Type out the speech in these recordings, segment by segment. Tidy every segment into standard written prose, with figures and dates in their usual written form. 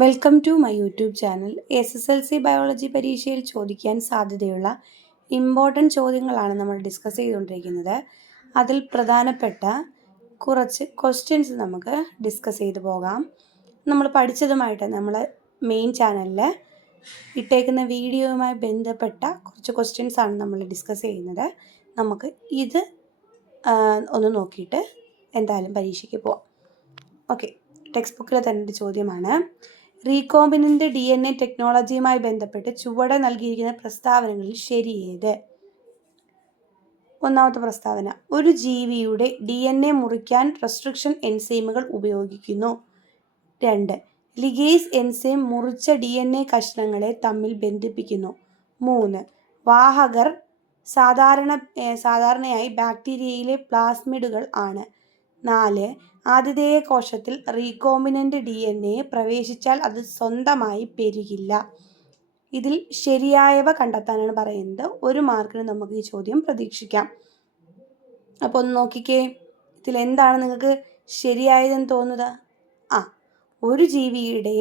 Welcome to my YouTube channel. SSLC biology പരീക്ഷയിൽ ചോദിക്കാൻ സാധ്യതയുള്ള ഇമ്പോർട്ടൻറ്റ് ചോദ്യങ്ങളാണ് നമ്മൾ ഡിസ്കസ് ചെയ്തുകൊണ്ടിരിക്കുന്നത്. അതിൽ പ്രധാനപ്പെട്ട കുറച്ച് ക്വസ്റ്റ്യൻസ് നമുക്ക് ഡിസ്കസ് ചെയ്തു പോകാം. നമ്മൾ പഠിച്ചതുമായിട്ട് നമ്മൾ മെയിൻ ചാനലിൽ ഇട്ടേക്കുന്ന വീഡിയോയുമായി ബന്ധപ്പെട്ട കുറച്ച് ക്വസ്റ്റ്യൻസ് ആണ് നമ്മൾ ഡിസ്കസ് ചെയ്യുന്നത്. നമുക്ക് ഇത് ഒന്ന് നോക്കിയിട്ട് എന്തായാലും പരീക്ഷയ്ക്ക് പോവാം. ഓക്കെ, ടെക്സ്റ്റ് ബുക്കിലെ തന്നെ ഒരു ചോദ്യമാണ്. റീകോമ്പിനൻ്റ് DNA ടെക്നോളജിയുമായി ബന്ധപ്പെട്ട് ചുവടെ നൽകിയിരിക്കുന്ന പ്രസ്താവനകളിൽ ശരിയേത്? ഒന്നാമത്തെ പ്രസ്താവന, ഒരു ജീവിയുടെ DNA മുറിക്കാൻ റെസ്ട്രിക്ഷൻ എൻസൈമുകൾ ഉപയോഗിക്കുന്നു. 2, ലിഗേസ് എൻസൈം മുറിച്ച DNA കഷ്ണങ്ങളെ തമ്മിൽ ബന്ധിപ്പിക്കുന്നു. 3, വാഹകർ സാധാരണയായി ബാക്ടീരിയയിലെ പ്ലാസ്മിഡുകൾ ആണ്. 4, ആതിഥേയ കോശത്തിൽ റീകോമ്പിനൻ്റ് DNA പ്രവേശിച്ചാൽ അത് സ്വന്തമായി പെരുകില്ല. ഇതിൽ ശരിയായവ കണ്ടെത്താനാണ് പറയുന്നത്. 1 മാർക്കിന് നമുക്ക് ഈ ചോദ്യം പ്രതീക്ഷിക്കാം. അപ്പോൾ ഒന്ന് നോക്കിക്കേ, ഇതിലെന്താണ് നിങ്ങൾക്ക് ശരിയായതെന്ന് തോന്നുന്നത്? ഒരു ജീവിയുടെ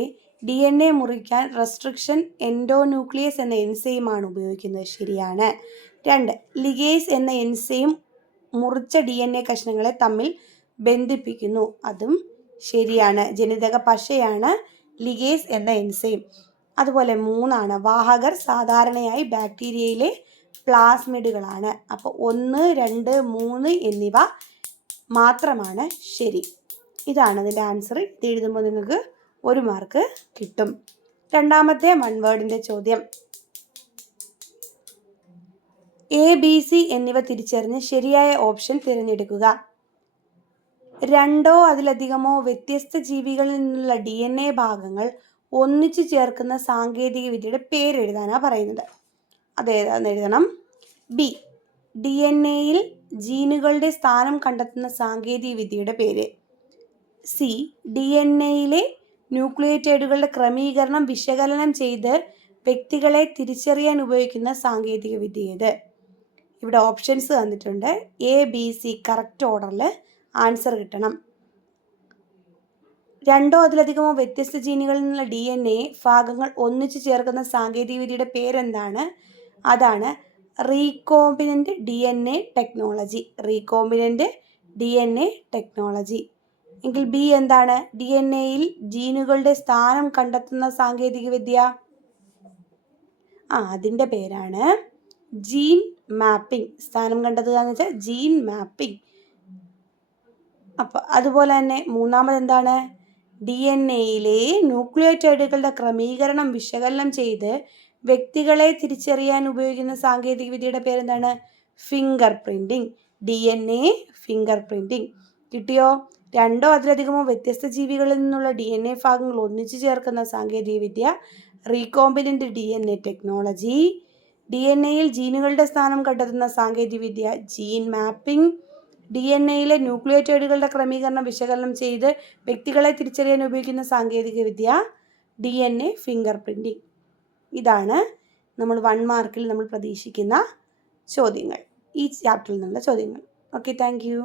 DNA മുറിക്കാൻ റെസ്ട്രിക്ഷൻ എൻഡോന്യൂക്ലിയസ് എന്ന എൻസൈമാണ് ഉപയോഗിക്കുന്നത്. ശരിയാണ്. 2, ലിഗേസ് എന്ന എൻസൈം മുറിച്ച DNA കഷ്ണങ്ങളെ തമ്മിൽ ബന്ധിപ്പിക്കുന്നു. അതും ശരിയാണ്. ജനിതക പശയാണ് ലിഗേസ് എന്ന എൻസൈം. അതുപോലെ 3, വാഹകർ സാധാരണയായി ബാക്ടീരിയയിലെ പ്ലാസ്മിഡുകളാണ്. അപ്പോൾ 1, 2, 3 എന്നിവ മാത്രമാണ് ശരി. ഇതാണ് അതിൻ്റെ ആൻസർ. ഇത് എഴുതുമ്പോൾ നിങ്ങൾക്ക് 1 മാർക്ക് കിട്ടും. രണ്ടാമത്തെ 1 വേർഡിൻ്റെ ചോദ്യം. ABC എന്നിവ തിരിച്ചറിഞ്ഞ് ശരിയായ ഓപ്ഷൻ തിരഞ്ഞെടുക്കുക. 2 അതിലധികമോ വ്യത്യസ്ത ജീവികളിൽ നിന്നുള്ള DNA ഭാഗങ്ങൾ ഒന്നിച്ചു ചേർക്കുന്ന സാങ്കേതിക വിദ്യയുടെ പേരെഴുതാനാണ് പറയുന്നത്. അതേതാണെന്ന് എഴുതണം. B, DNAയിൽ ജീനുകളുടെ സ്ഥാനം കണ്ടെത്തുന്ന സാങ്കേതിക വിദ്യയുടെ പേര്. C, DNAയിലെ ന്യൂക്ലിയോടൈഡുകളുടെ ക്രമീകരണം വിശകലനം ചെയ്ത് വ്യക്തികളെ തിരിച്ചറിയാൻ ഉപയോഗിക്കുന്ന സാങ്കേതിക വിദ്യ ഏത്? ഇവിടെ ഓപ്ഷൻസ് തന്നിട്ടുണ്ട്. ABC കറക്റ്റ് ഓർഡറിൽ ആൻസർ കിട്ടണം. 2 അതിലധികമോ വ്യത്യസ്ത ജീനുകളിൽ നിന്നുള്ള DNA ഭാഗങ്ങൾ ഒന്നിച്ചു ചേർക്കുന്ന സാങ്കേതിക വിദ്യയുടെ പേരെന്താണ്? അതാണ് recombinant DNA technology. Recombinant DNA technology. എങ്കിൽ B എന്താണ്? DNAയിൽ ജീനുകളുടെ സ്ഥാനം കണ്ടെത്തുന്ന സാങ്കേതിക വിദ്യ. അതിൻ്റെ പേരാണ് ജീൻ മാപ്പിംഗ്. സ്ഥാനം കണ്ടെത്തുക എന്ന് വെച്ചാൽ ജീൻ മാപ്പിംഗ്. അപ്പോൾ അതുപോലെ തന്നെ മൂന്നാമത് എന്താണ്? DNAയിലെ ന്യൂക്ലിയോടൈഡുകളുടെ ക്രമീകരണം വിശകലനം ചെയ്ത് വ്യക്തികളെ തിരിച്ചറിയാൻ ഉപയോഗിക്കുന്ന സാങ്കേതിക വിദ്യയുടെ പേരെന്താണ്? Finger printing. DNA finger printing. കിട്ടിയോ? 2 അതിലധികമോ വ്യത്യസ്ത ജീവികളിൽ നിന്നുള്ള DNA ഭാഗങ്ങൾ ഒന്നിച്ചു ചേർക്കുന്ന സാങ്കേതിക വിദ്യ റീകോമ്പിനൻ്റ് DNA ടെക്നോളജി. DNAയിൽ ജീനുകളുടെ സ്ഥാനം കണ്ടെത്തുന്ന സാങ്കേതിക വിദ്യ ജീൻ മാപ്പിംഗ്. DNAയിലെ ന്യൂക്ലിയോടൈഡുകളുടെ ക്രമീകരണം വിശകലനം ചെയ്ത് വ്യക്തികളെ തിരിച്ചറിയാൻ ഉപയോഗിക്കുന്ന സാങ്കേതിക വിദ്യ DNA ഫിംഗർ പ്രിൻറ്റിംഗ്. ഇതാണ് നമ്മൾ 1 മാർക്കിൽ നമ്മൾ പ്രതീക്ഷിക്കുന്ന ചോദ്യങ്ങൾ, ഈ ചാപ്റ്ററിൽ നിന്നുള്ള ചോദ്യങ്ങൾ. Okay, thank you.